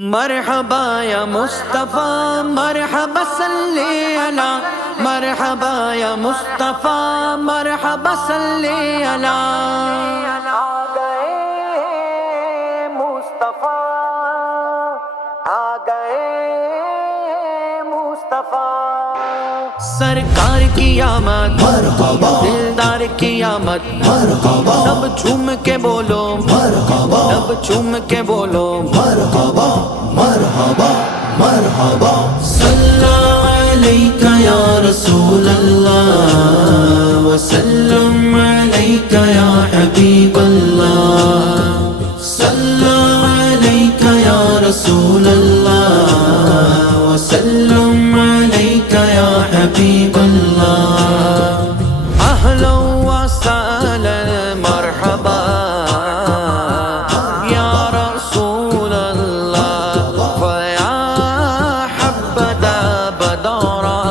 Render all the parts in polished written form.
مرحبا یا مصطفیٰ مرحبا صلی علی، مرحبا یا مصطفیٰ مرحبا صلی علی۔ آ گئے مصطفیٰ، آ گئے مصطفیٰ، سرکار کی آمد مرحبا، دلدار کی آمد مرحبا، سب جھوم کے بولو مرحبا، سب جھوم کے بولو مرحبا مرحبا مرحبا۔ صلی علیک یا رسول اللہ وسلم علیک یا حبیب اللہ، صلی علیک یا رسول اللہ وسلم علیک یا حبیب اللہ۔ اہلا وسہلا مرحبا یا رسول اللہ ویا حبذا بدرا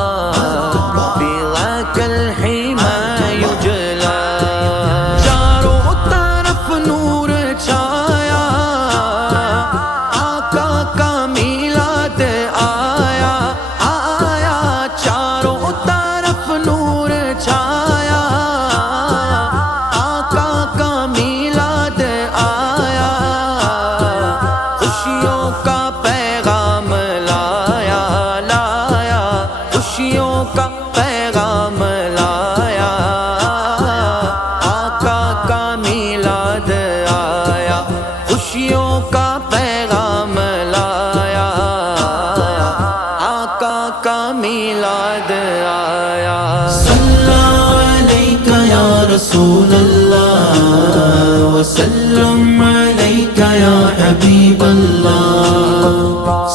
بذاک الحمى یجلی۔ چاروں طرف نور چھایا، آقا کا میلاد آیا آیا، چاروں طرف نور چھایا، آقا کا میلاد آیا، خوشیوں کا پیغام لایا لایا، خوشیوں کا پیغام لایا، آقا کا میلاد آیا، خوشیوں کا پیغام لایا، آقا کا میلاد آیا۔ صلی علیک یا رسول اللہ وسلم علیک یا حبیب اللہ،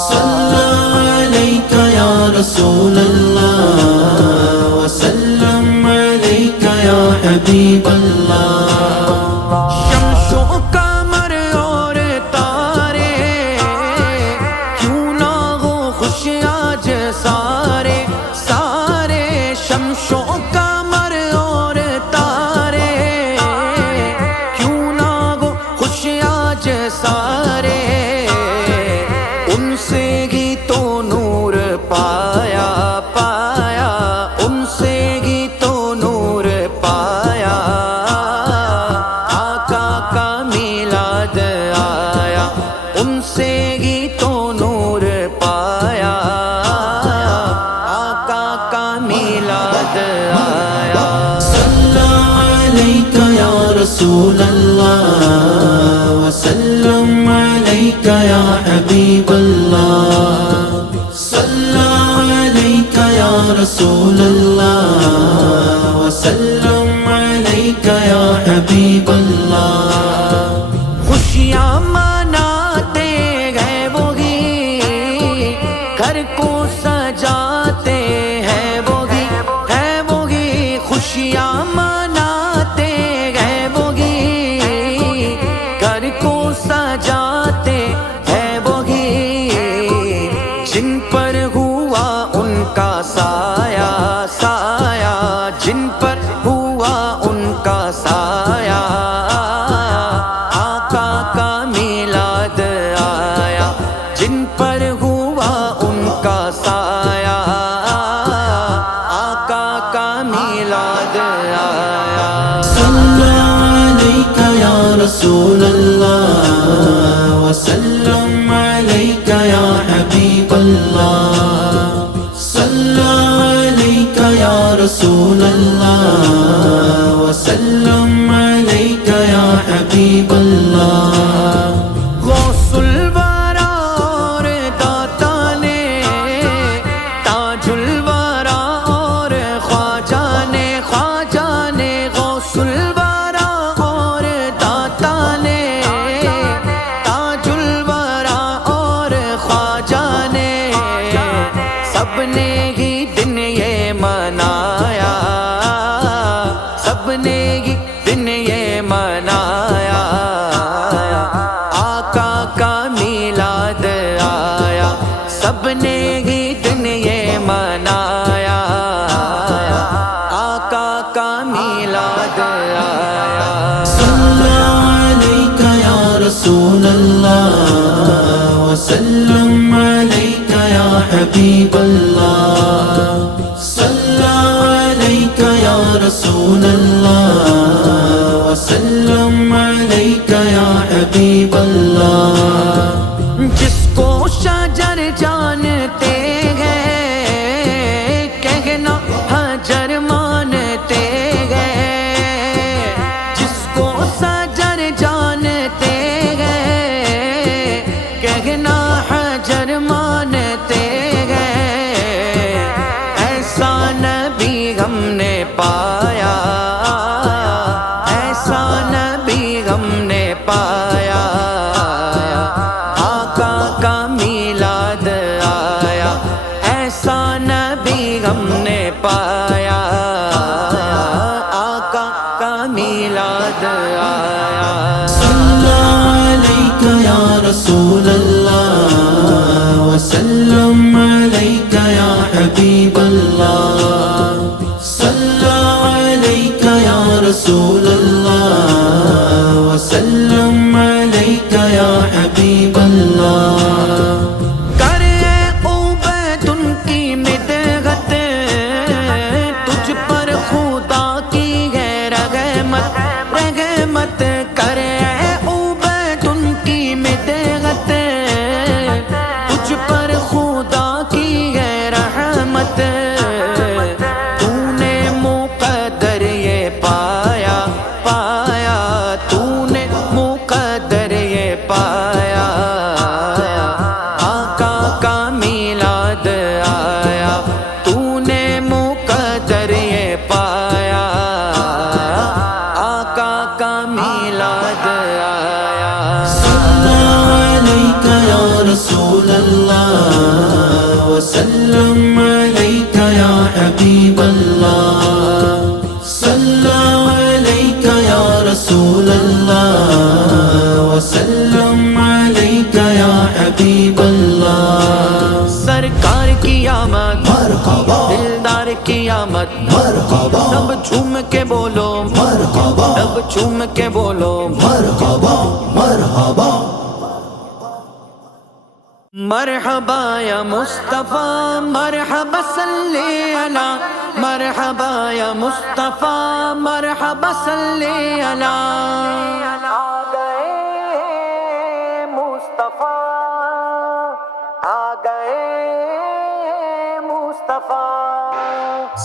صلی علیک یا رسول اللہ وسلم علیک یا حبیب اللہ۔ شمس و قمر اور تارے کیوں نہ ہو خوش آج سارے سارے، شمس و قمر اور تارے کیوں نہ ہو خوش آج سارے، ان سے ہی تو نور پایا پایا، ان سے ہی تو نور پایا، آقا کا میلاد آیا، ان سے ہی تو نور پایا، آقا کا میلاد آیا۔ صلی علیک یا رسول اللہ وسلم علیک یا حبیب اللہ، صلی علیک یا رسول اللہ وسلم علیک یا حبیب اللہ۔ خوشیاں مناتے ہیں وہی، گھر کو سجاتے ہیں وہی، ہے وہی، خوشیاں مناتے ہیں وہی، گھر کو سجاتے ہیں وہی، جن پر ہوا ان کا سایہ سایہ، جن پر ہوا ان کا سایہ، آقا کا میلاد آیا، جن پر ہوا ان کا سایہ، آقا کا میلاد آیا۔ صلی علیک یا رسول اللہ وسلم علیک یا حبیب اللہ، صلی علیک یا رسول اللہ وسلم علیک یا حبیب اللہ۔ غوث الورا اور داتا نے، تاج الورا اور خواجہ نے، خواجہ نے، غوث الورا اور داتا نے، تاج الورا اور خواجہ نے، سب نے ہی دن یہ منایا، سب نے ہی دن یہ منایا، آقا کا میلاد آیا، سب نے ہی دن یہ منایا، آقا کا میلاد آیا۔ صلی علیک یا رسول اللہ وسلم وسلم عليك يا حبيب الله صلى عليك يا رسول الله وسلم عليك يا حبيب الله جس کو شجر جانتے ہیں کہنا حجر مانتے ہیں جس کو شجر جانتے ہیں کہنا حجر مانتے ہیں ایسا نبی ہم نے پایا ایسا نبی ہم نے پایا ایسا نبی ہم نے پایا آقا کا میلاد آیا صلی علیک یا رسول اللہ وسلم علیک یا حبیب اللہ صلی علیک یا رسول اللہ وسلم علیک یا حبیب اللہ رحمت کرے عبید ان کی مدحت تجھ پر خدا کی ہے رحمت تو نے مقدر یہ پایا پایا تو نے مقدر یہ پایا آقا کا میلاد آیا تو نے مقدر یہ پایا میلاد آیا صلی علیک یا رسول اللہ وسلم علیک یا حبیب اللہ صلی علیک یا رسول اللہ وسلم علیک یا حبیب اللہ سرکار کی آمد مرحبا دلدار کی آمد مرحبا سب جھوم کے بولو مرحبا سب جھوم کے بولو مرحبا مرحبا مرحبا یا مصطفیٰ مرحبا صلی علی مرحبا یا مصطفیٰ مرحبا صلی علی آ گئے مصطفیٰ آ گئے مصطفیٰ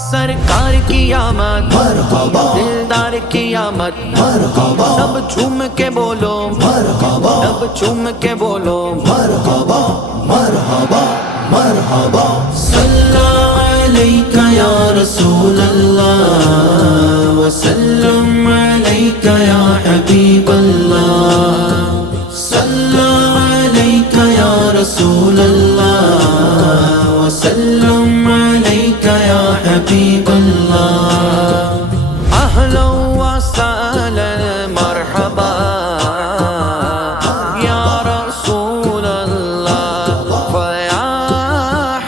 سرکار کی آمد مرحبا دلدار کی آمد مرحبا سب جھوم کے بولو مرحبا سب جھوم کے بولو مرحبا مرحبا مرحبا صلی علیک یا رسول اللہ وسلم علیک یا حبیب اللہ صلی علیک یا رسول اللہ وسلم علیک یا حبیب اللہ اہلا وسہلا مرحبا یا رسول اللہ فیا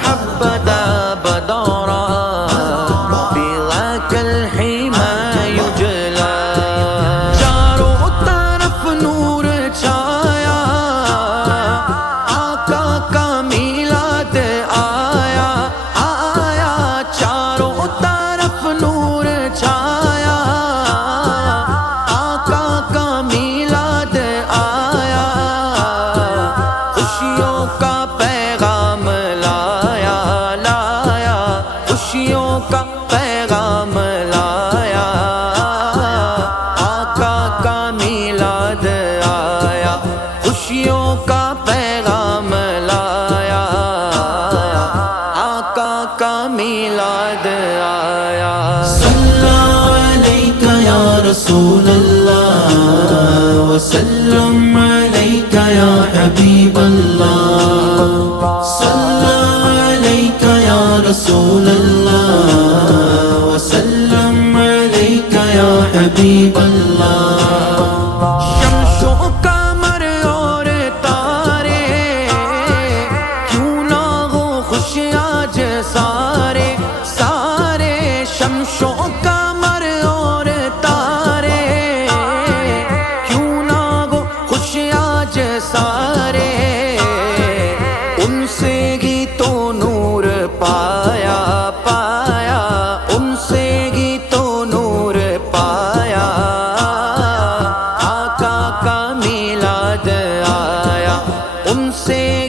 حبذا بدورا بذاک الحما یجلا چاروں طرف نور چھایا آقا کا میلاد آیا آیا چاروں طرف نور چھایا آقا کا میلاد آیا خوشیوں کا پیغام لایا لایا خوشیوں کا پیغام لایا آقا کا میلاد آیا خوشیوں کا پیغام لایا آقا کا میلاد آیا صلی علیک یا رسول اللہ وسلم علیک یا حبیب اللہ صلی علیک یا رسول اللہ وسلم علیک یا حبیب اللہ شمس و قمر اور تارے کیوں نہ ہو خوش آج سارے سارے شمس و قمر اور تارے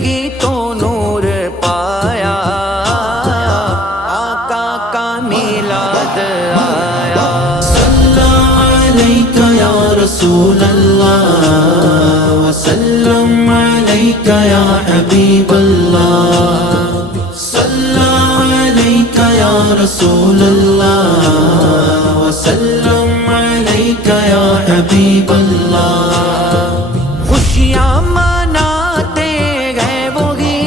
ہی تو نور پایا، آقا کا میلاد آیا۔ صلی علیک یا رسول اللہ وسلم علیک یا حبیب اللہ، صلی علیک یا رسول اللہ وسلم علیک یا حبیب اللہ۔ خوشیاں مناتے ہیں وہی،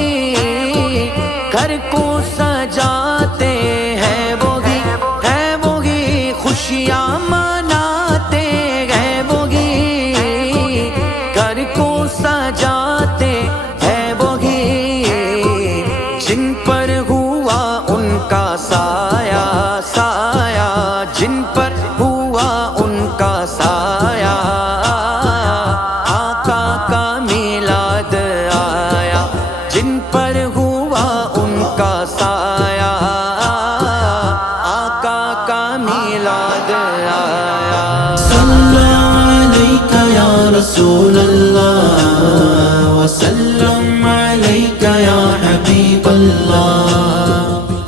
گھر کو سجاتے ہیں وہی، ہے وہی خوشیاں مناتے ہیں وہی، گھر کو سجاتے ہیں وہی، جن پر ہوا ان کا سایہ سایہ، جن پر ہوا ان کا سایہ، آقا کا میلاد آیا، جن پر ہوا ان کا سایہ، آقا کا میلاد آیا۔ صلی علیک یا رسول اللہ وسلم علیک یا حبیب اللہ،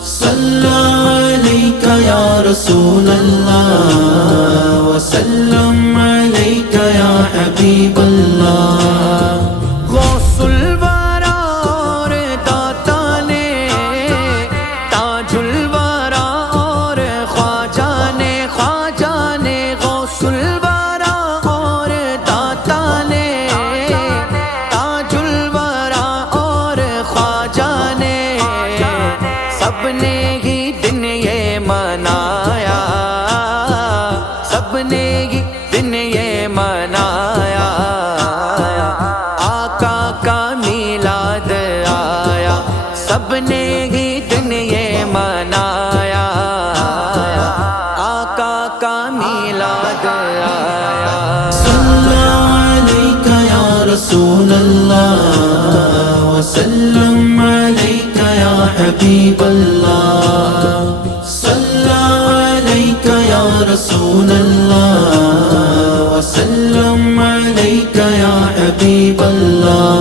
صلی علیک یا رسول اللہ وسلم علیک یا حبیب اللہ۔ غوث الورا اور داتا نے، تاج الورا اور خواجہ نے، خواجہ نے غوث الورا اور داتا نے، تاج الورا اور خواجہ نے، سب نے ہی دن یہ منایا، سب نے ہی دن یہ منایا، آقا کا میلاد آیا، سب نے ہی دن یہ منایا، آقا کا میلاد آیا۔ صلی علیک یا رسول اللہ وسلم علیک یا حبیب اللہ، صلی علیک یا رسول اللہ وسلم علیک یا حبیب اللہ۔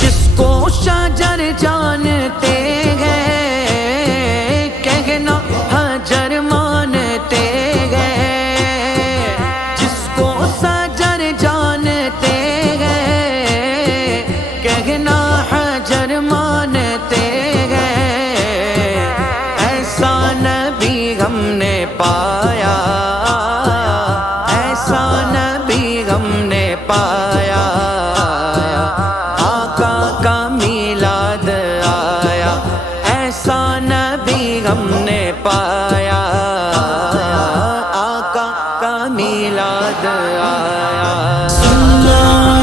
جس کو شجر جانتے ہیں کہنا حجر مانتے ہیں، جس کو شجر جانتے ہیں کہنا حجر مانتے ہیں، ایسا نبی ہم نے پایا، ایسا نبی ہم نے پایا، آقا کا میلاد آیا، ایسا نبی ہم نے پایا، آقا کا میلاد آیا۔ صلی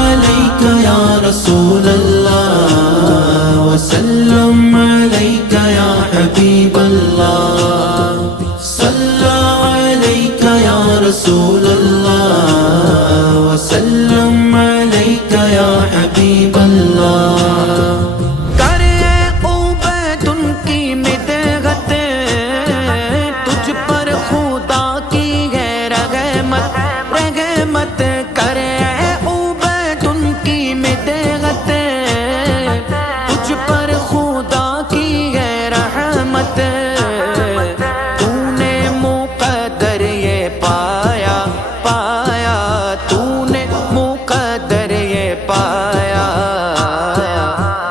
علیک یا رسول اللہ وسلم علیک یا حبیب اللہ، صلی علیک یا رسول اللہ وسلم علیک یا حبیب اللہ۔ کرے عبید ان کی مدحت، تجھ پر خدا کی ہے رحمت، رحمت کرے عبید ان کی مدحت، تجھ پر خدا کی ہے رحمت، تو نے مقدر یہ پایا، پایا تو نے مقدر یہ پایا،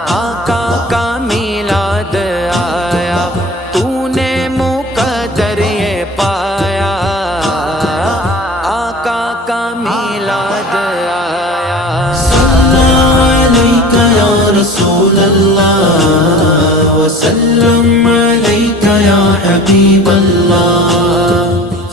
آقا کا میلاد آیا، تو نے مقدر یہ پایا، آقا کا میلاد آیا۔ صلی علیک یا رسول اللہ وسلم علیک یا حبیب اللہ،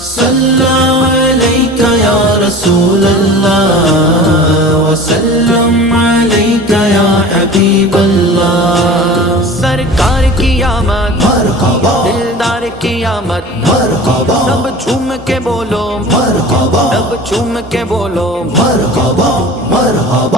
صلی علیک یا رسول اللہ وسلم علیک یا حبیب اللہ۔ سرکار کی آمد مرحبا، دلدار کی آمد، مرحبا، سب جھوم کے بولو، مرحبا، سب جھوم کے بولو، مرحبا، مرحبا۔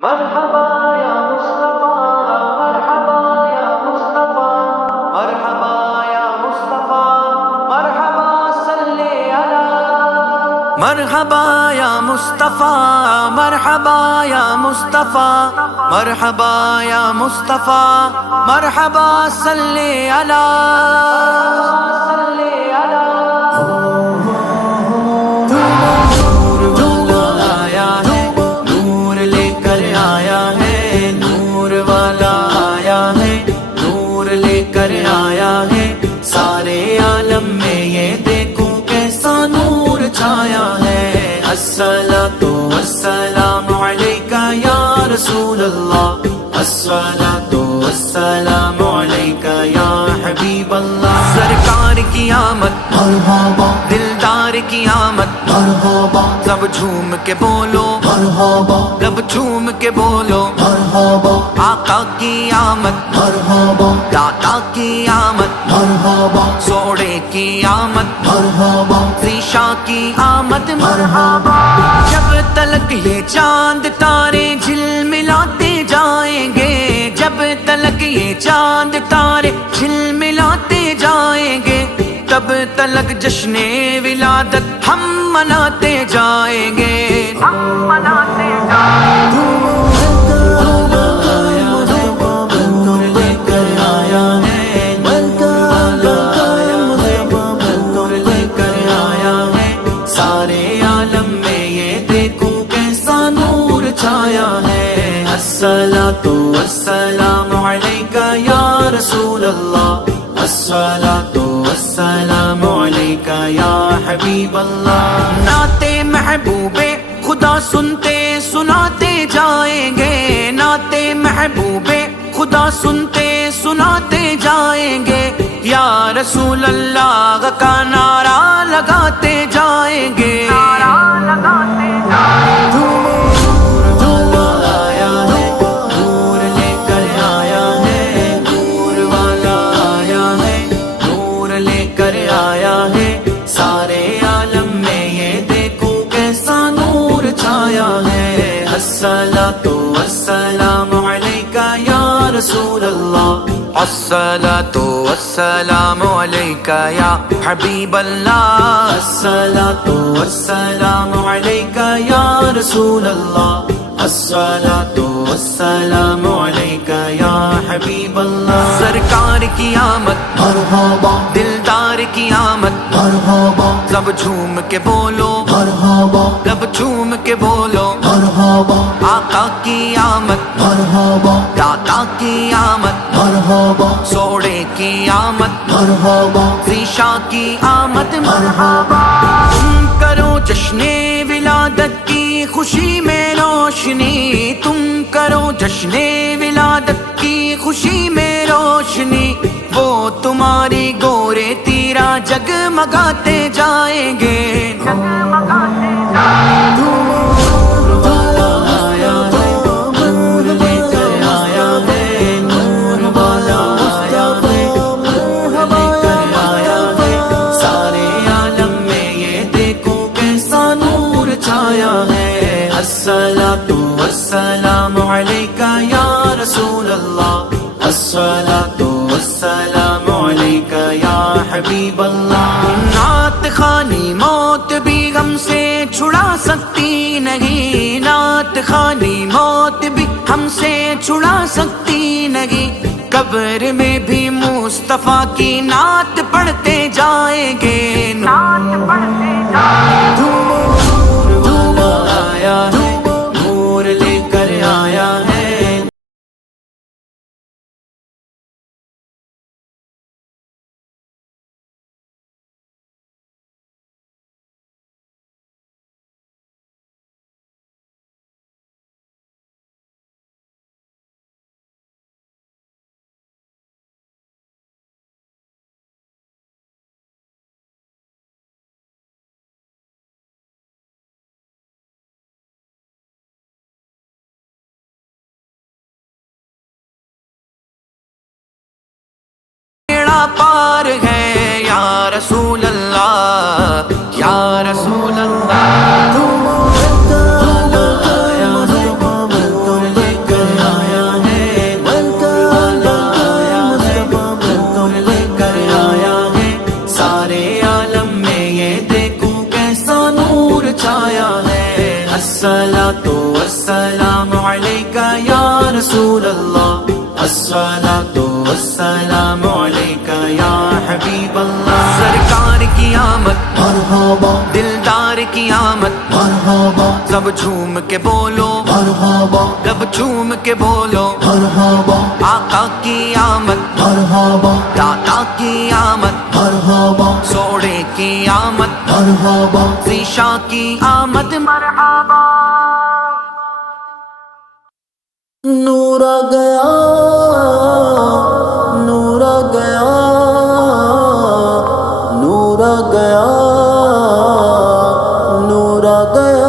مرحبا یا مصطفیٰ، مرحبا یا مصطفیٰ، مرحبا یا مصطفیٰ، مرحبا صلی علی، مرحبا یا مصطفیٰ، مرحبا یا مصطفیٰ، مرحبا یا مصطفیٰ، مرحبا صلی علی، صلی علی. الصلاة والسلام عليك يا رسول الله الصلاة والسلام عليك يا حبيب الله سرکار کی آمد مرحبا دلدار کی آمد مرحبا سب جھوم کے بولو مرحبا لب جھوم کے بولو مرحبا آقا کی آمد مرحبا داتا کی آمد مرحبا سوڑے کی آمد مرحبا ریشا کی آمد مرحبا جب تلک یہ چاند تارے جھلملاتے جائیں گے جب تلک یہ چاند تارے جھلملاتے جائیں گے تب تلک جشن ولادت ہم مناتے جائیں گے ہم مناتے جائیں گے الصلاة والسلام عليك يا رسول الله الصلاة والسلام عليك يا حبيب الله نعت محبوب خدا سنتے سناتے جائیں گے نعت محبوب خدا سنتے سناتے جائیں گے یا رسول اللہ کا نعرہ لگاتے جائیں گے نعرہ لگاتے جائیں گے الصلاة والسلام عليك يا رسول الله الصلاة والسلام عليك يا حبيب الله الصلاة والسلام عليك يا رسول الله الصلاة والسلام عليك يا حبيب الله سرکار کی آمد مرحبا دلدار کی آمد مرحبا سب جھوم کے بولو مرحبا لب جھوم کے بولو مرحبا آقا کی آمد مرحبا داتا کی آمد مرحبا سوڑے کی آمد مرحبا ریشا کی آمد مرحبا تم کرو جشن ولادت کی خوشی میں روشنی تم کرو جشن ولادت کی خوشی میں روشنی وہ تمہاری گورے تیرا جگمگاتے جائیں گے جگمگاتے جائیں گے الصلاة والسلام عليك يا رسول الله الصلاة والسلام عليك يا حبيب الله نعت خوانی موت بھی ہم سے چھڑا سکتی نہیں نعت خوانی موت بھی ہم سے چھڑا سکتی نہیں قبر میں بھی مصطفیٰ کی نعت پڑھتے جائیں گے نعت پڑھتے جائیں گے آیا ہے نور لے کر آیا ہے پار ہے یا رسول اللہ یا رسول اللہ سارے عالم میں یہ دیکھو کیسا نور چھایا ہے الصلاة والسلام علیک یا رسول اللہ الصلاة والسلام علیک یا حبیب اللہ سرکار کی آمد مرحبا دلدار کی آمد مرحبا سب جھوم کے بولو مرحبا لب جھوم کے بولو مرحبا آقا کی آمد مرحبا داتا کی آمد مرحبا سوڑے کی آمد مرحبا ذیشاں کی آمد مرحبا نور آ گیا نور آ گیا نور آ گیا نور آ گیا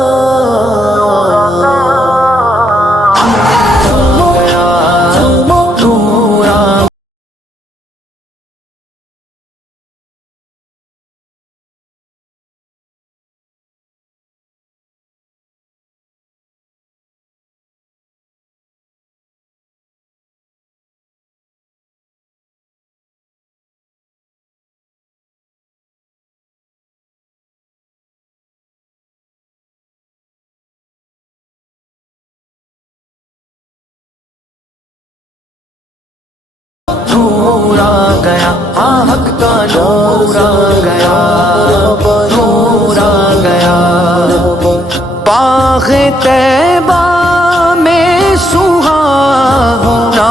نور آ گیا حق کا نور آ گیا نور آ گیا باغ طیبہ میں سہانا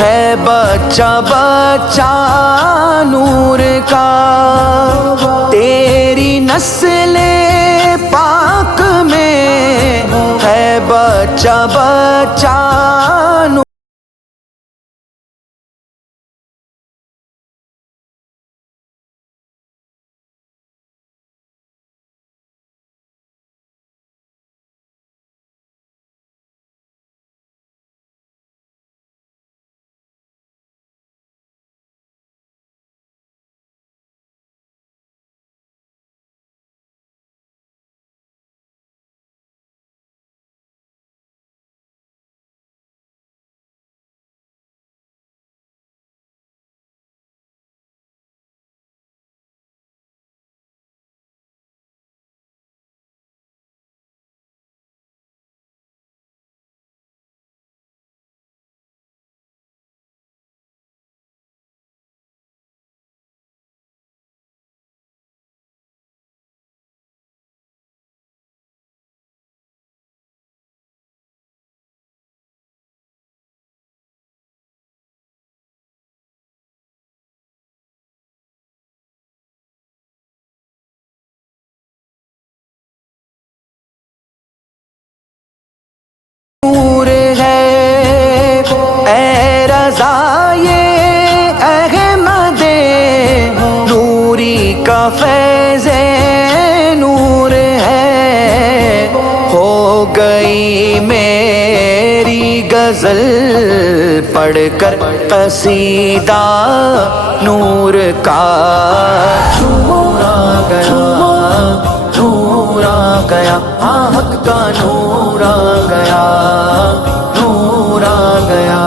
ہے بچہ بچہ نور کا تیری نسل پاک میں ہے بچہ بچہ نور فیض نور ہے، ہو گئی میری غزل پڑھ کر قصیدہ نور کا، نور آ گیا، نور آ گیا، حق کا نور آ گیا، نور آ گیا۔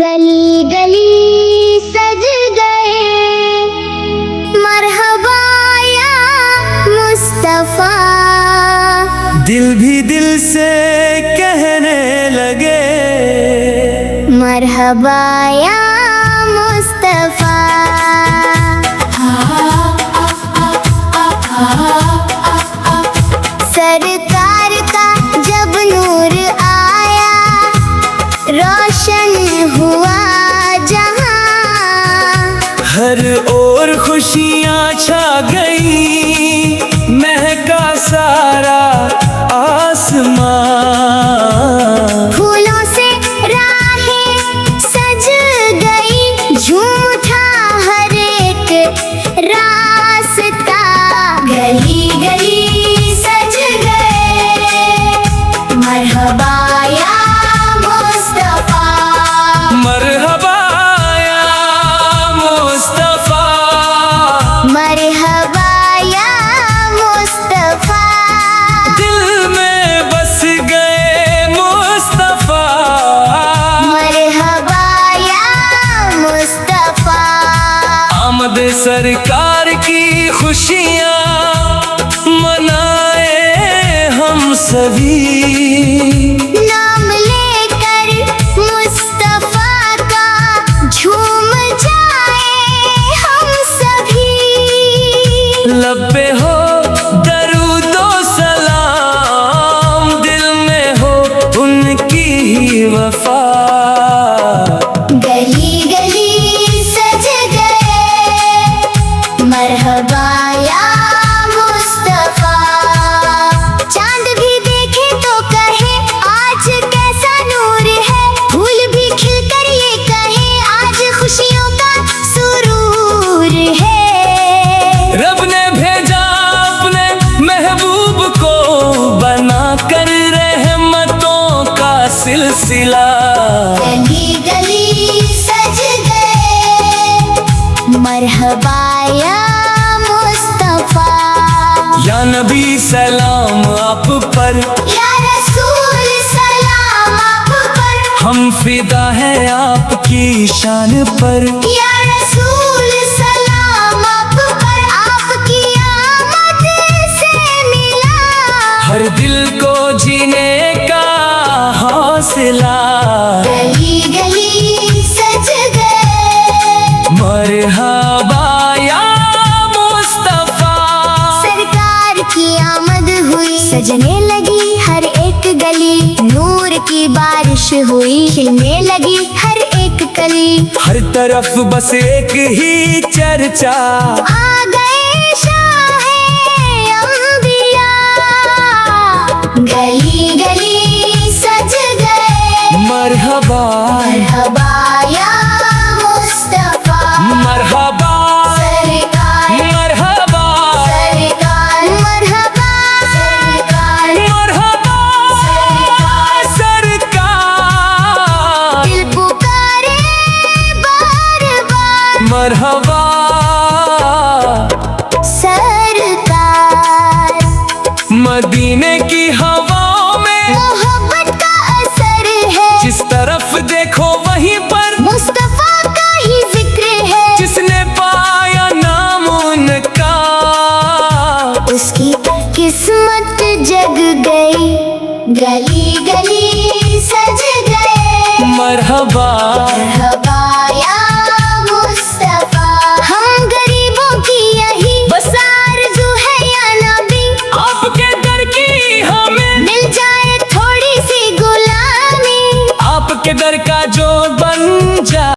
گلی گلی سج گئے مرحبا یا مصطفیٰ، دل بھی دل سے کہنے لگے مرحبا یا مصطفیٰ۔ سرکار کا جب نور آیا روشن ہوا جہاں، ہر اور خوشیاں چھا گئی مہکا سارا آسمان، پھولوں سے راہیں سج گئی جھوم اٹھا ہر ایک راستہ، گلی گلی سج گئے مرحبا یا مصطفیٰ، مرحبا یا مصطفیٰ، مرحبا یا مصطفیٰ، دل میں بس گئے مصطفیٰ، مرحبا یا مصطفیٰ۔ آمد سرکار کی خوشیاں منائے ہم سبھی، نام لے کر مصطفیٰ کا جھوم جائے ہم سبھی، لب پہ ہو درود و سلام، دل میں ہو ان کی ہی وفا، گلی گلی سج گئے مرحبا یا مصطفیٰ۔ چاند بھی دیکھے تو کہے آج کیسا نور ہے، پھول بھی کھل کر یہ کہے آج خوشیوں کا سرور ہے، رب نے بھیجا اپنے محبوب کو بنا کر رحمتوں کا سلسلہ، گلی گلی سج گئے مرحبا یا مصطفیٰ۔ یا نبی سلام آپ پر، یا رسول سلام آپ پر، ہم فدا ہیں آپ کی شان پر، یا رسول سلام آپ پر، آپ کی آمد سے ملا ہر دل کو جینے کا حوصلہ، گلی گلی سج گئے مرحبا یا مصطفیٰ، سرکار کی آمد ہوئی، سجنے لگی ہر ایک گلی، نور کی بارش ہوئی، کھلنے لگی ہر ایک کلی، ہر طرف بس ایک ہی چرچا، آ گئے شاہ انبیاء، گلی گلی سج گئے مرحبا مرحبا یا مصطفیٰ، مرحبا سرکار مرحبا سرکار مرحبا سرکار مرحبا سرکار، دل پکارے بار بار مرحبا سرکار، مدینے کی ہواؤں میں محبت کا اثر ہے، جس طرف دیکھو وہیں پر مصطفیٰ کا ہی ذکر ہے، جس نے پایا نام ان کا، اس کی قسمت جگ گئی، گلی گلی سج گئے مرحبا مرحبا یا مصطفیٰ۔ ہم غریبوں کی یہی بس آرزو ہے یا نبی، آپ کے در کی ہمیں مل جائے تھوڑی سی غلامی، آپ کے در کا جو بن جائے،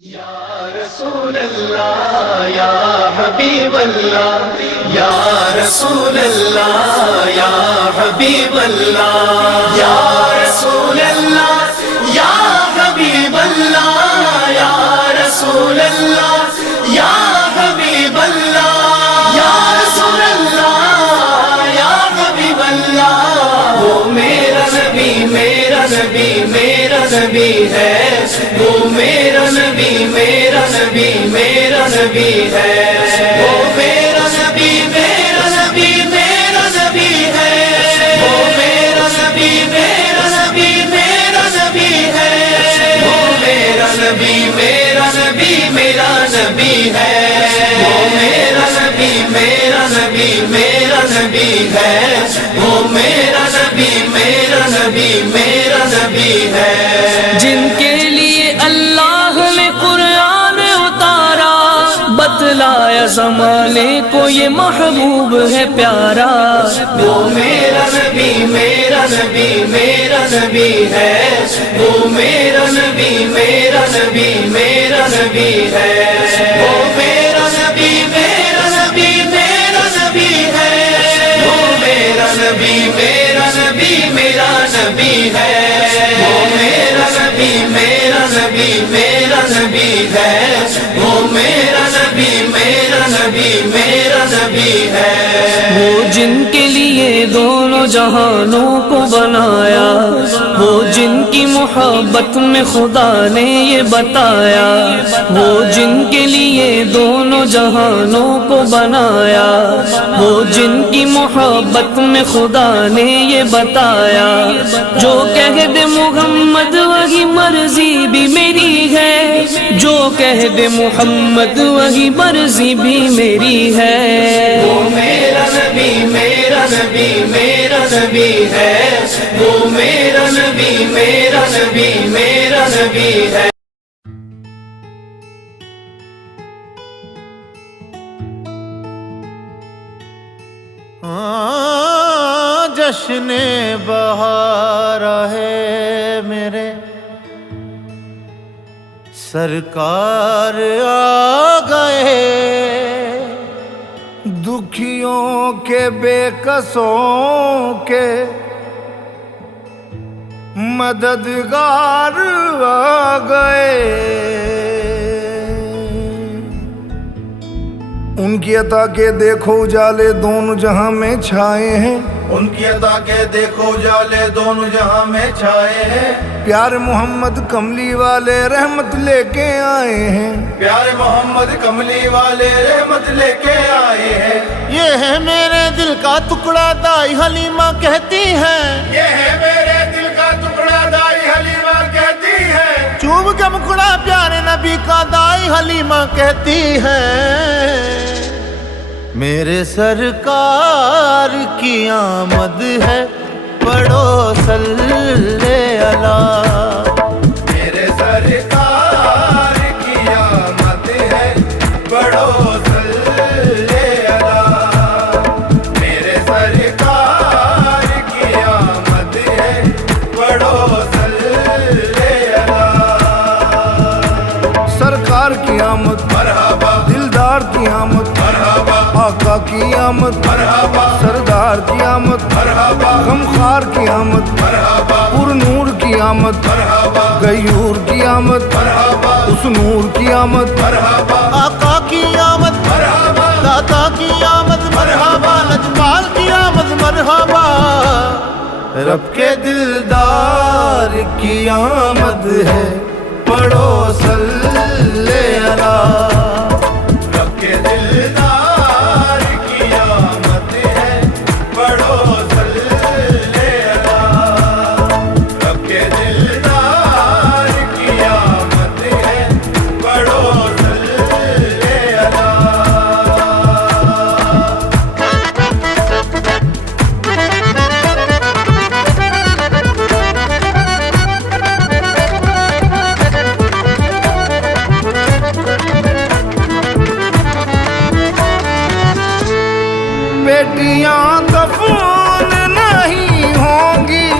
رسول اللہ یا حبیب اللہ یا رسول اللہ یا حبیب اللہ یا رسول اللہ یا حبیب اللہ یا رسول اللہ یا حبیب اللہ یا رسول اللہ یا حبیب اللہ وہ میرا نبی میرا نبی میرا نبی ہے وہ میرا نبی میرا نبی میرا نبی ہے وہ میرا نبی میرا نبی میرا نبی ہے وہ میرا نبی میرا نبی میرا نبی ہے وہ میرا نبی میرا نبی میرا نبی ہے وہ میرا نبی میرا نبی میرا نبی ہے وہ میرا نبی میرا نبی میرا نبی ہے جن کے لیے اللہ نے قرآن اتارا بتلایا زمانے کو یہ محبوب ہے پیارا وہ میرا نبی میرا نبی میرا نبی ہے وہ میرا نبی میرا نبی میرا نبی ہے وہ میرا نبی میرا نبی میرا نبی ہے وہ میرا نبی میرا نبی میرا نبی ہے وہ میرا نبی میرا نبی میرا نبی ہے وہ میرا نبی میرا نبی میرا نبی ہے وہ جن کے لیے دونوں جہانوں کو بنایا وہ جن کی محبت میں خدا نے یہ بتایا وہ جن کے لیے دونوں جہانوں کو بنایا وہ جن کی محبت میں خدا نے یہ بتایا جو کہہ دے محمد وہی مرضی بھی میری ہے جو کہہ دے محمد وہی مرضی بھی میری ہے وہ میرا نبی میرا نبی میرا نبی ہے وہ میرا نبی میرا نبی میرا نبی ہے جشن بہار ہے میرے سرکار آ گئے دکھیوں کے بے کسوں کے مددگار آ گئے ان کی عطا کے دیکھو اجالے دونوں جہاں میں چھائے ہیں ان کی عطا کے دیکھو جالے دونوں جہاں میں چھائے ہیں پیارے محمد کملی والے رحمت لے کے آئے ہیں پیارے محمد کملی والے رحمت لے کے آئے ہیں یہ ہے میرے دل کا ٹکڑا دائی حلیمہ کہتی ہے یہ ہے میرے دل کا ٹکڑا دائی حلیمہ کہتی ہے چوب کا مکڑا پیارے نبی کا دائی حلیمہ کہتی ہے میرے سرکار کی آمد ہے پڑھو صلی اللہ میرے سرکار کی آمد ہے بڑو صلی اللہ میرے سرکار کی آمد ہے بڑو صلی اللہ سرکار کی آمد مرحبا دلدار کی آمد مرحبا آقا کی آمد مرحبا سردار کی آمد مرحبا غمخوار کی آمد مرحبا پر نور کی آمد مرحبا غیور کی آمد مرحبا اس نور کی آمد مرحبا آقا کی آمد مرحبا داتا کی آمد مرحبا لجپال کی آمد مرحبا رب کے دلدار کی آمد ہے پڑھو صلی اللہ رب کے دلدار کی آمد ہے بڑو صلی اللہ رب کے دلدار کی آمد ہے بڑو صلی اللہ بیٹیاں دفن نہیں ہوں گی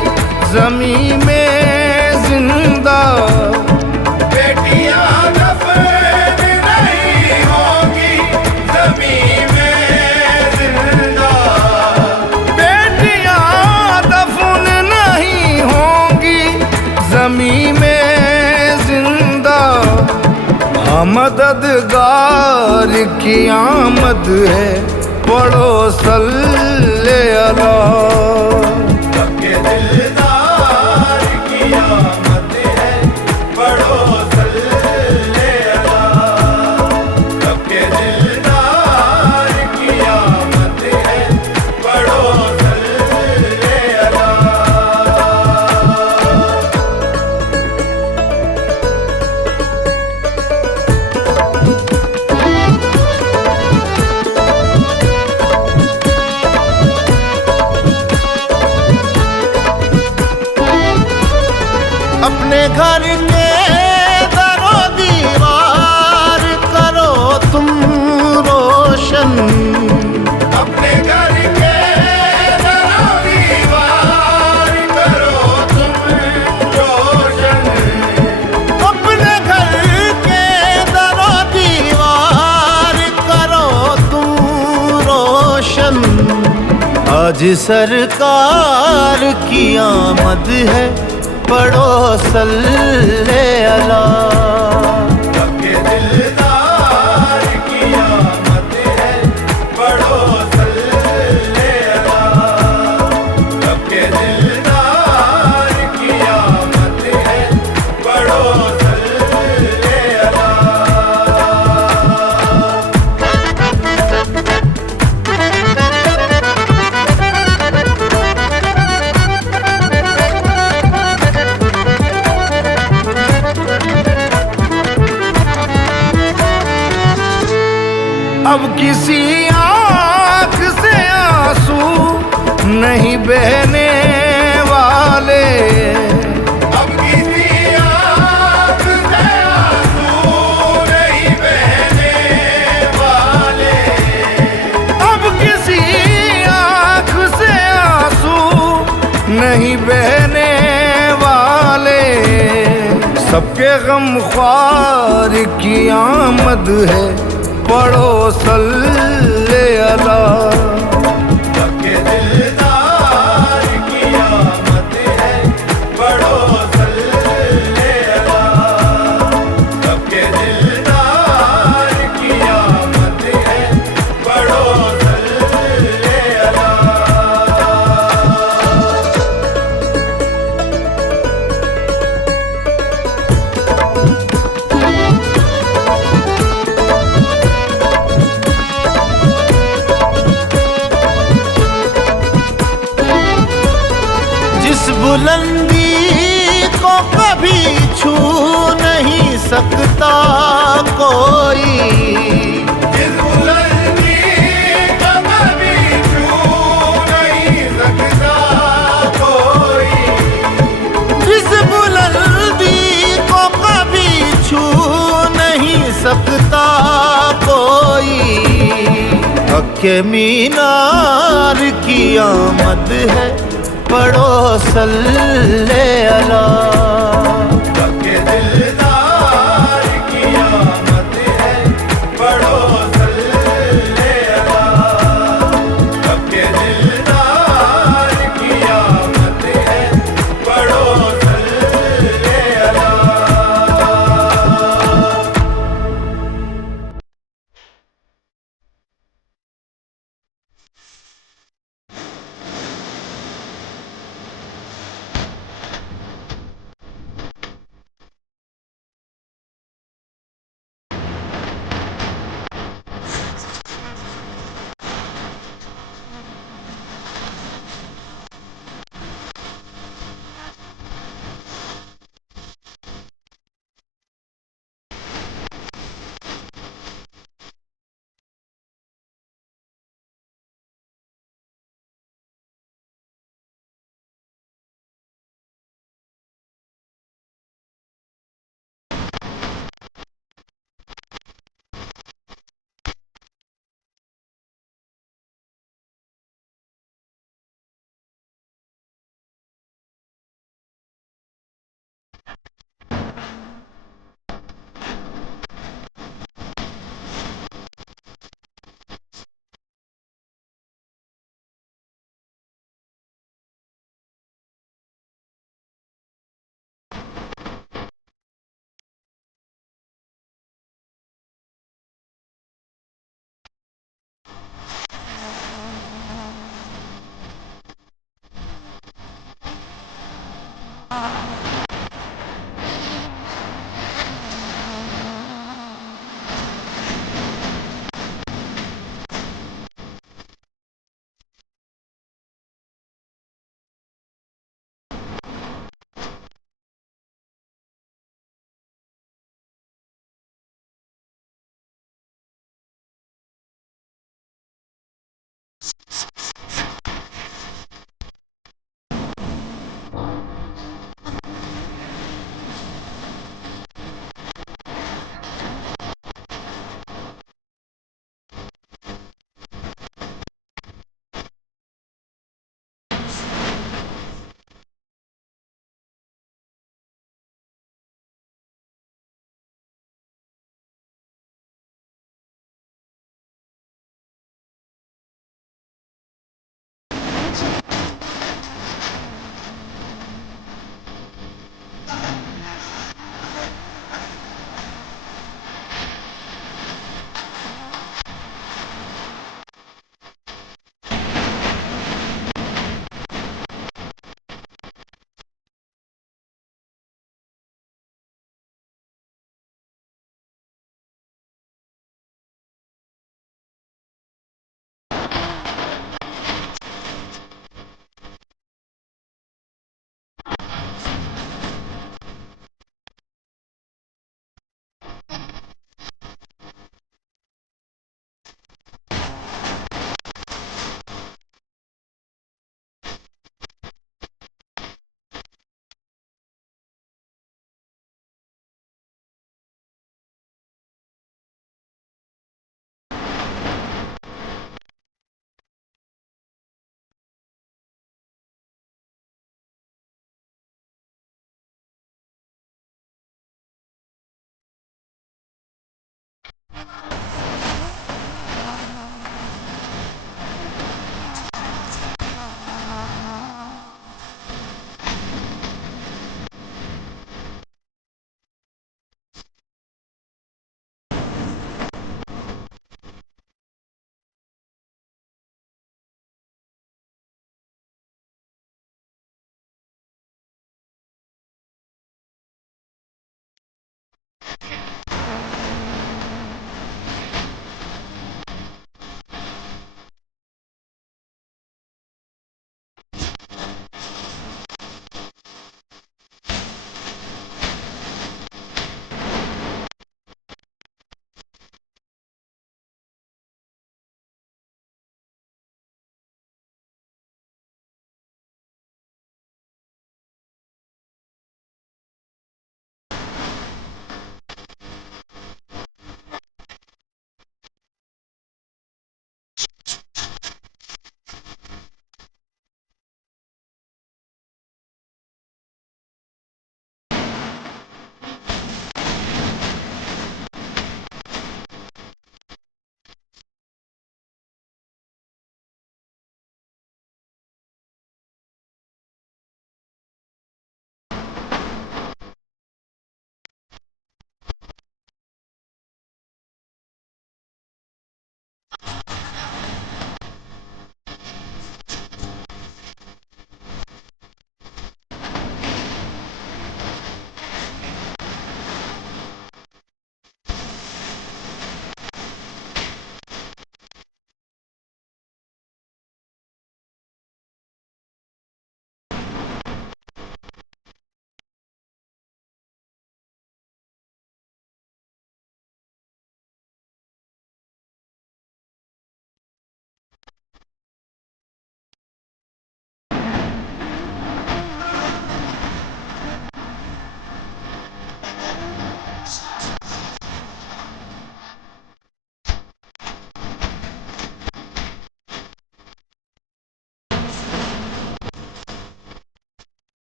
زمین میں زندہ بیٹیاں دفن مددگار کی آمد ہے پڑھو صلی اللہ رب کے دلدار کی آمد ہے پڑھو صلی اللہ رب کے دلدار کی آمد ہے پڑھو صلی اللہ اپنے گھر کے در و دیوار کرو تم روشن اپنے گھر کے در و دیوار کرو تم روشن اپنے گھر کے در و دیوار کرو تم روشن آج سرکار کی آمد ہے پڑھو صلی اللہ رب کے دلدار کی آمد ہے پڑھو صلی اللہ رب کے دلدار کی آمد ہے پڑھو صلی اللہ اب کسی آنکھ سے آنسو نہیں بہنے والے اب کسی آنکھ سے آنسو نہیں بہنے والے اب کسی آنکھ سے آنسو نہیں بہنے والے سب کے غم خوار کی آمد ہے پڑھو صلی اللہ رب کے دلدار کی آمد ہے پڑھو صلی اللہ رب کے دلدار کی آمد ہے پڑھو صلی اللہ جس بلندی کو کبھی چھو نہیں سکتا کوئی جس بلندی کو کبھی چھو نہیں سکتا کوئی جس بلندی کو کبھی چھو نہیں سکتا کوئی حق کے مینار کی آمد ہے پڑھو صلی اللہ رب کے دلدار کی آمد ہے پڑھو صلی اللہ رب کے دلدار کی آمد ہے پڑھو صلی اللہ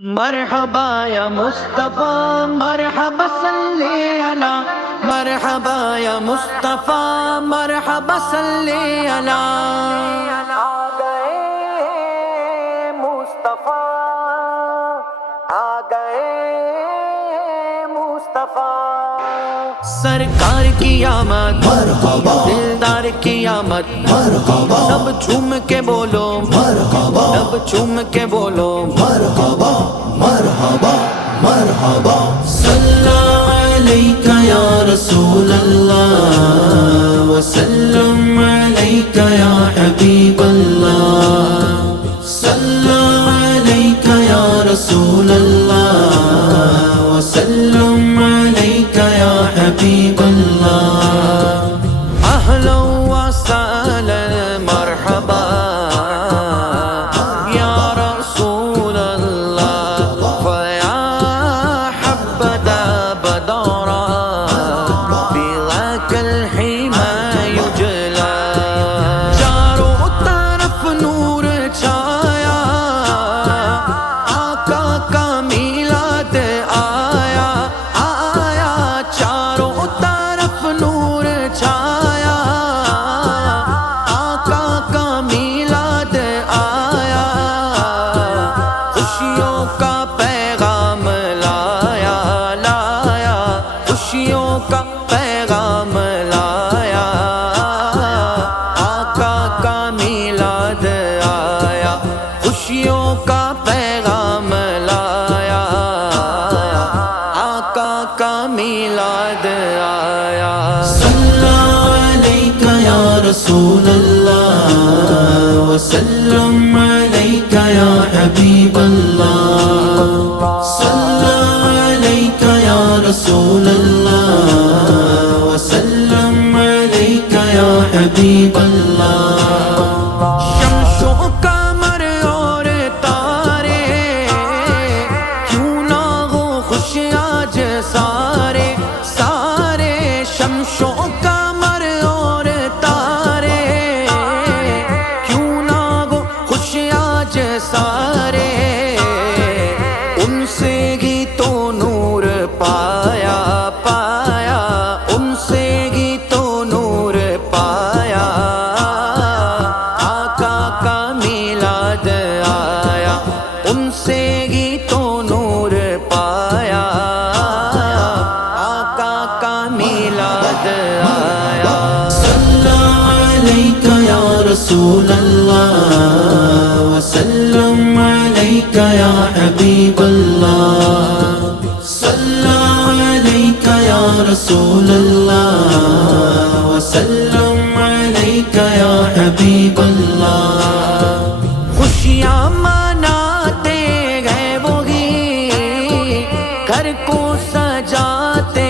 مرحبا یا مصطفیٰ مرحبا صلی علی مرحبا یا مصطفیٰ مرحبا صلی علی آ گئے مصطفیٰ آ گئے مصطفیٰ سرکار کی آمد مرحبا دلدار کی آمد مرحبا سب جھوم کے بولو مرحبا سب جھوم کے بولو مرحبا مرحبا مرحبا صلی علیک یا رسول اللہ وسلم علیک یا حبیب اللہ صلی علیک یا رسول اللہ وسلم علیک یا حبیب اللہ اہلا وسہلا مرحبا یا رسول اللہ فیا حبذا بدرا بذاک الحمى یجلا چاروں طرف نور چھایا آقا کا میلاد آیا آیا چاروں طرف کا پیغام لایا لایا، خوشیوں کا پیغام لایا، آقا کا میلاد آیا، خوشیوں کا پیغام لایا، آقا کا میلاد آیا۔ صلی علیک یا رسول اللہ وسلم علیک یا حبیب اللہ، صلی علیک یا رسول اللہ وسلم علیک یا حبیب اللہ۔ شمس و قمر اور تارے کیوں نہ ہو خوش آج سارے سارے، شمس و قمر اور تارے کیوں نہ ہو خوش آج سارے، ان سے ہی تو نور پایا پایا، ان سے ہی تو نور پایا، آقا کا میلاد آیا، ان سے ہی تو نور پایا، آقا کا میلاد آیا۔ صلی علیک یا رسول اللہ وسلم علیک یا حبیب اللہ، صلی علیک یا رسول اللہ وسلم علیک یا حبیب اللہ۔ خوشیاں مناتے ہیں وہی، گھر کو سجاتے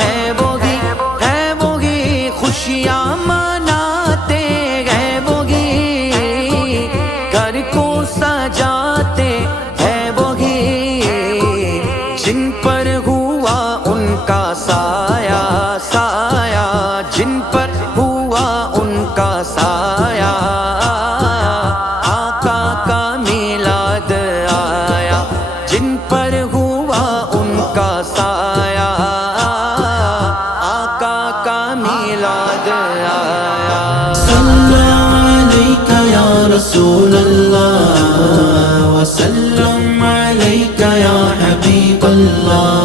ہیں وہی، ہے وہی، خوشیاں مناتے ہیں وہی، گھر کو سجاتے ہیں وہی، جن پر ہوا ان کا سایہ سایہ، جن پر ہوا ان کا سایہ، آقا کا میلاد آیا، جن پر ہوا ان کا سایہ، آقا کا میلاد آیا۔ صلی علیک یا رسول اللہ وسلم علیک یا حبیب اللہ،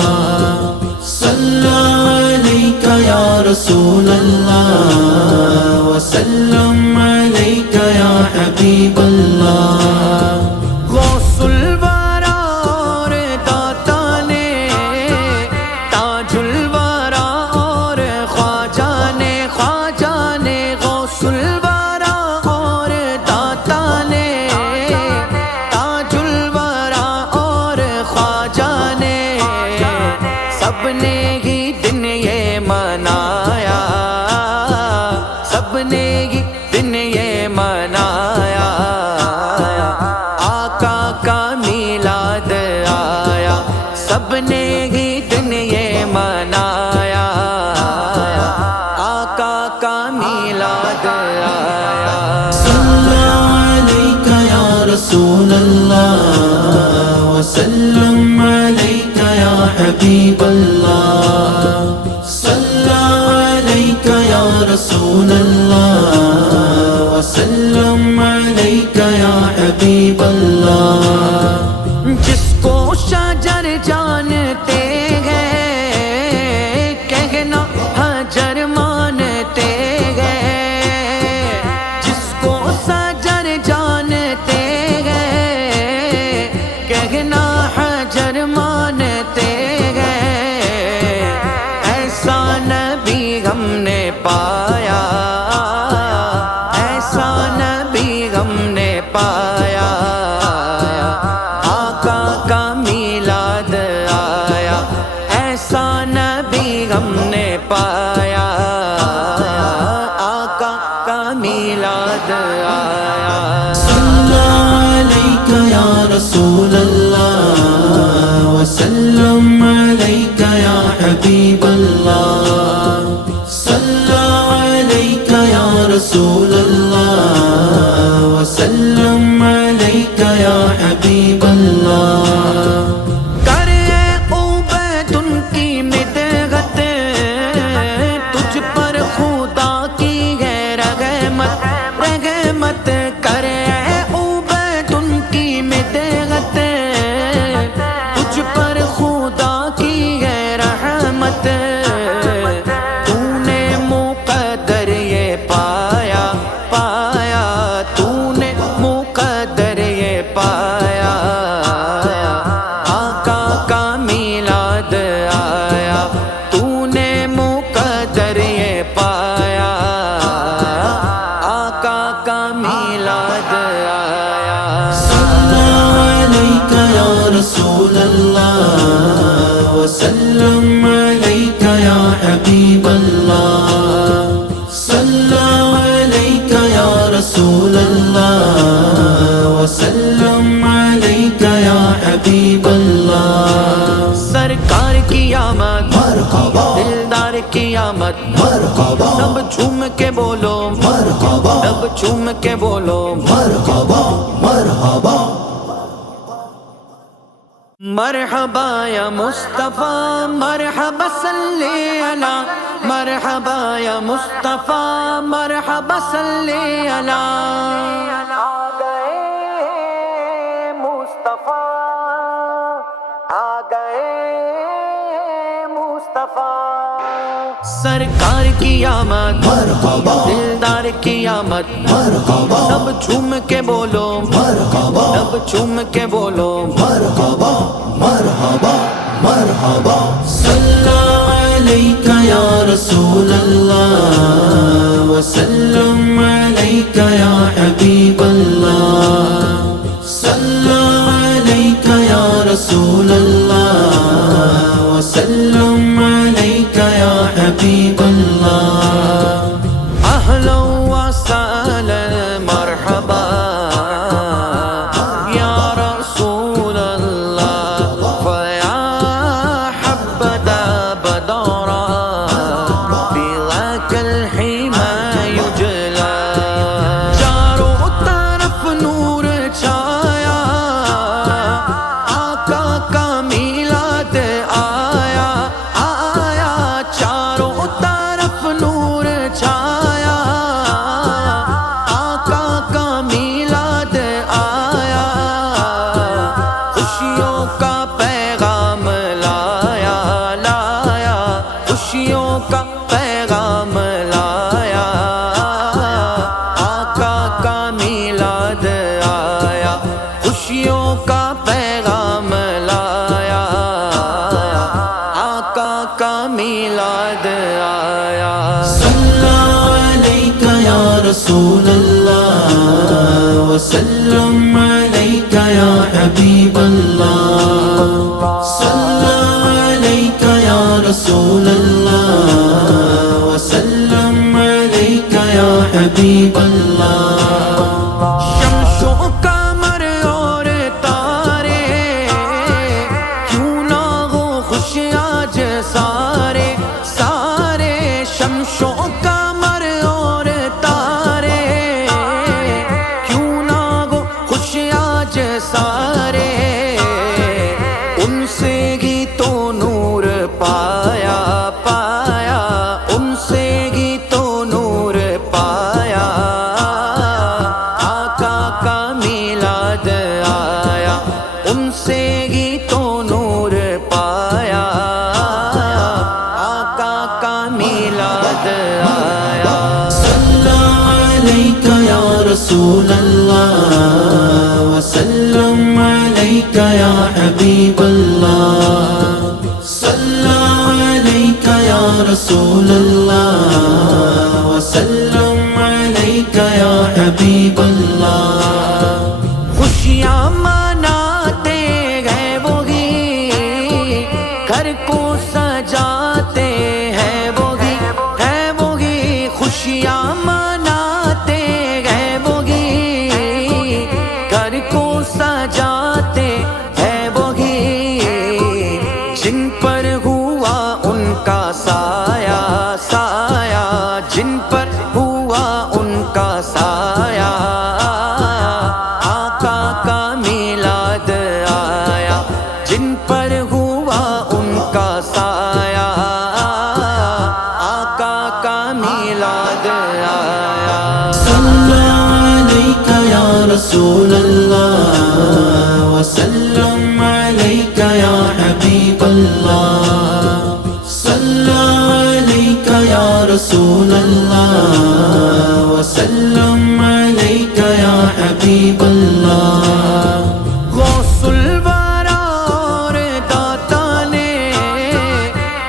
صلی علیک یا رسول اللہ وسلم علیک یا حبیب اللہ۔ غوث الورا اور داتا نے، تاج الورا اور خواجہ نے، خواجہ نے، غوث الورا اور داتا نے، تاج الورا اور خواجہ نے، سب نے ہی دن یہ منایا، سب نے ہی دن یہ منایا، آقا کا میلاد آیا، سب نے ہی دن یہ منایا، آقا کا میلاد آیا۔ صلی علیک یا رسول اللہ وسلم علیک یا حبیب اللہ، صلی علیک یا رسول اللہ وسلم علیک یا حبیب اللہ۔ جس کو شجر جانتے ہیں کہنا حجر مانتے ہیں، جس کو شجر جانتے ہیں کہنا حجر مانتے ہیں، ایسا نبی ہم نے پایا، ایسا نبی ہم نے پایا، آقا کا میلاد آیا، ایسا نبی ہم نے پایا، آقا کا میلاد آیا۔ صلی علیک یا رسول اللہ وسلم علیک یا حبیب اللہ، صلی علیک یا رسول اللہ وسلم علیک یا حبیب اللہ۔ کرے عبید ان کی مدحت، تجھ پر خدا کی ہے رحمت، رحمت، کرے عبید ان کی مدحت، وسلم عليك يا حبيب الله صلى عليك يا رسول الله وسلم عليك يا حبيب الله سرکار کی آمد مرحبا دلدار کی آمد مرحبا سب جھوم کے بولو مرحبا سب جھوم کے بولو مرحبا مرحبا مرحبا یا مصطفیٰ مرحبا صلی علی مرحبا یا مصطفیٰ مرحبا صلی علی آ گئے مصطفیٰ آ گئے مصطفیٰ سرکار کی آمد مرحبا دلدار کی آمد مرحبا سب جھوم کے بولو مرحبا سب جھوم کے بولو مرحبا مرحبا مرحبا صلى عليك يا رسول الله وسلم عليك يا حبيب الله صلى عليك يا رسول الله وسلم عليك يا حبيب الله اهلا وسهلا مرحبا يا رسول الله فيا حبذا بدارا في ذاك الحمى يجلى چاروں طرف نور چھایا آقا کا میلاد آیا آیا چاروں طرف نور چھایا آقا کا میلاد آیا خوشیوں کا پیغام لایا لایا خوشیوں کا پیغام لایا آقا کا میلاد آیا خوشیوں کا پیغام لایا آقا کا میلاد آیا صلى عليك يا رسول الله وسلم عليك يا حبيب الله صلى عليك يا رسول الله وسلم عليك يا حبيب الله شمس و قمر اور تارے کیوں نہ ہو خوش آج سارے سارے شمس و قمر اور تارے کیوں نہ ہو خوش آج سارے ان سے ہی تو نور پایا پایا ان سے ہی تو نور پایا آقا کا میلاد آیا ان سے ہی تو نور پایا آقا کا میلاد آیا صلى عليك يا رسول الله وسلم عليك يا حبيب الله صلى عليك يا رسول الله وسلم عليك يا حبيب الله خوشیاں مناتے ہیں وہی گھر کو سجاتے ہیں وہی خوشیاں مناتے ہیں وہی گھر کو سجاتے ہیں وہی جن پر ہوا ان کا سایہ سایہ جن پر ہوا ان کا سایہ آقا کا میلاد آیا جن پر ہوا ان کا سایہ آقا کا میلاد آیا صلى عليك يا رسول الله وسلم عليك يا حبيب الله صلى عليك يا رسول الله وسلم عليك يا حبيب الله غوث الورا اور داتا نے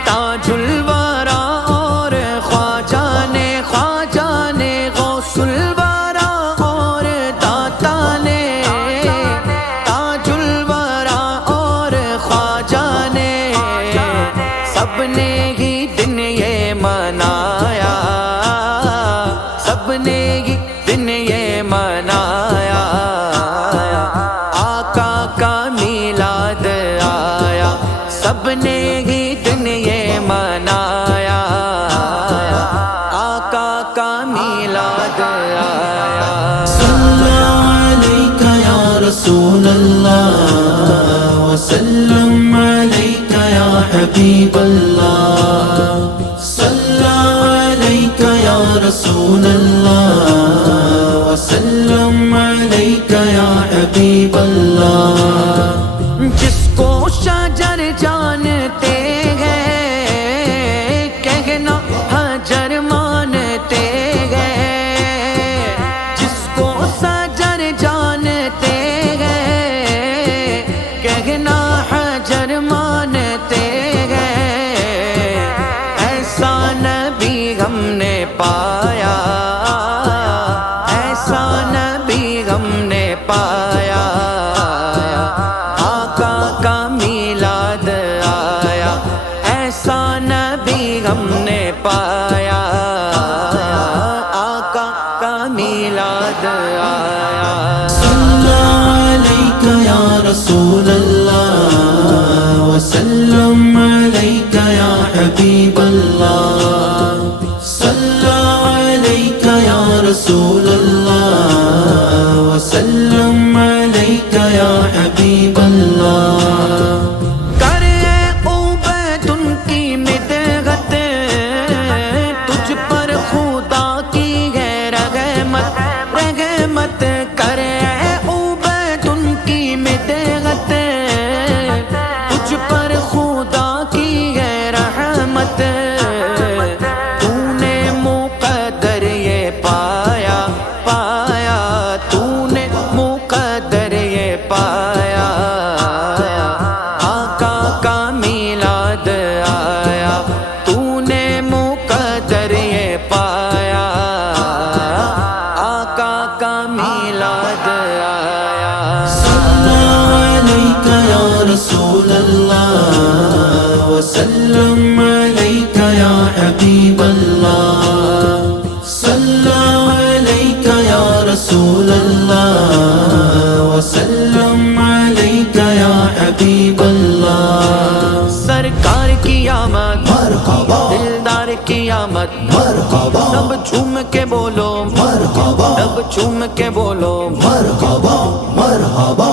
تاج الورا اور خواجہ نے غوث الورا اور داتا نے تاج الورا اور خواجہ نے سب نے ہی دن یہ منایا، آقا کا میلاد آیا۔ صلی علیک یا رسول اللہ وسلم علیک یا حبیب اللہ، صلی علیک یا رسول اللہ وسلم علیک یا حبیب اللہ۔ جس کو شجر جانتے ہیں کہنا حجر مانتے ہیں، جس کو شجر جانتے ہیں کہنا حجر مانتے ہیں، ایسا نبی ہم نے پایا، ایسا نبی ہم نے پایا، آقا کا میلاد آیا، ایسا نبی ہم نے پایا، آقا کا میلاد آیا۔ صلی علیک یا رسول اللہ وسلم علیک یا حبیب اللہ، صلی علیک یا رسول اللہ وسلم علیک یا حبیب اللہ۔ کرے عبید ان کی مدحت، تجھ پر خدا کی ہے رحمت، رحمت کرے عبید ان کی مدحت، تجھ پر خدا کی ہے رحمت، تو نے مقدر یہ پایا، پایا تو نے مقدر یہ پایا، آقا کا میلاد آیا، تو نے مقدر یہ پایا، آقا کا میلاد آیا۔ صلی علیک یا رسول اللہ وسلم علیک یا حبیب اللہ، صلی علیک یا رسول اللہ وسلم علیک یا حبیب اللہ۔ سرکار کی آمد مرحبا، دلدار کی آمد، مرحبا، سب جھوم کے بولو، مرحبا، سب جھوم کے بولو، مرحبا، مرحبا۔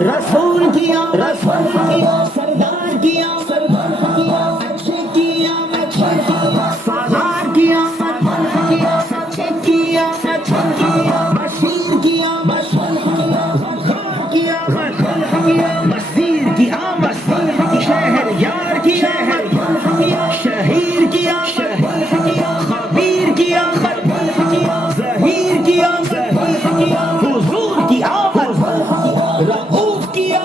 رسول کیا رسول کیا سردار کیا سردار کیا اچھے کیا اچھے کیا سالار کیا سالار کیا سچے کیا سچے کیا بشیر کیا بشیر کیا غفار کیا غفار کیا مسیر کیا مسیر کیا شہر یار کیا شہر یار کیا شہیر کیا شہیر کیا خبیر کیا خبیر کیا ظہیر کیا ظہیر کیا حضور کیا رؤوف کیا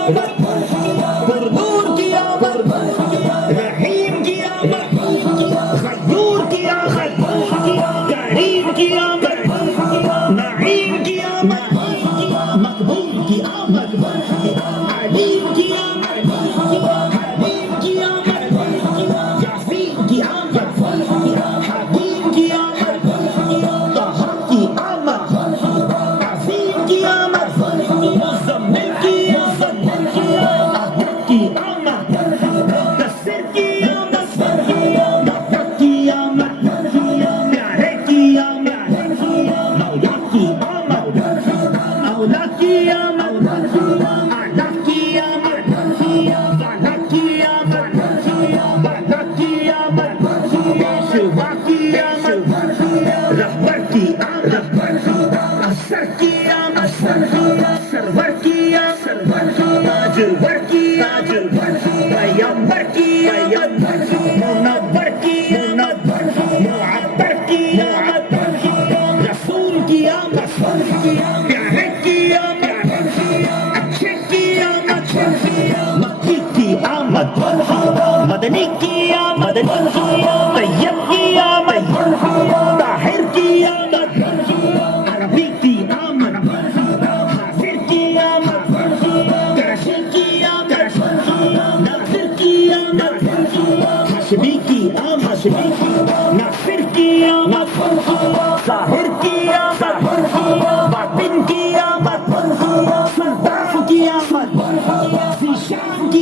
پردور کیا رحیم کیا غیور کیا کریم کیا نعیم کیا مقبول کیا علیم کیا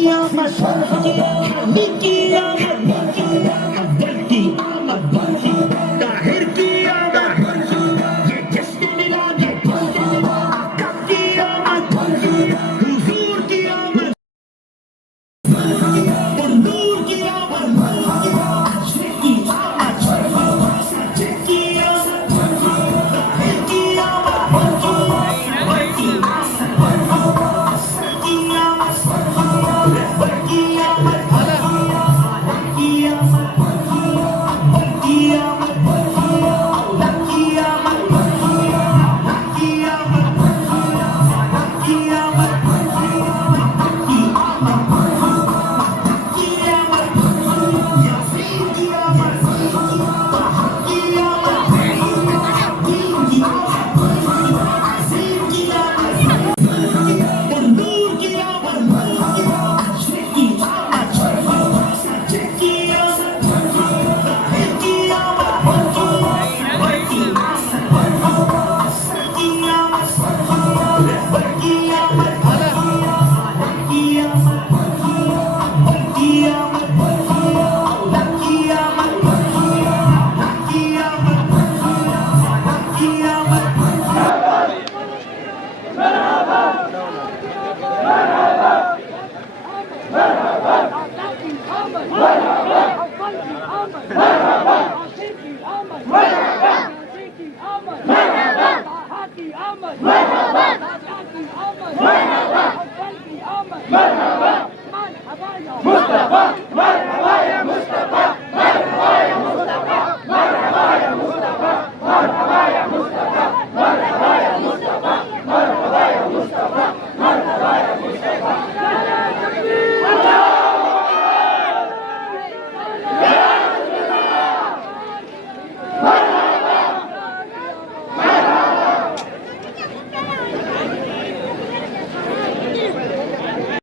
مرحبا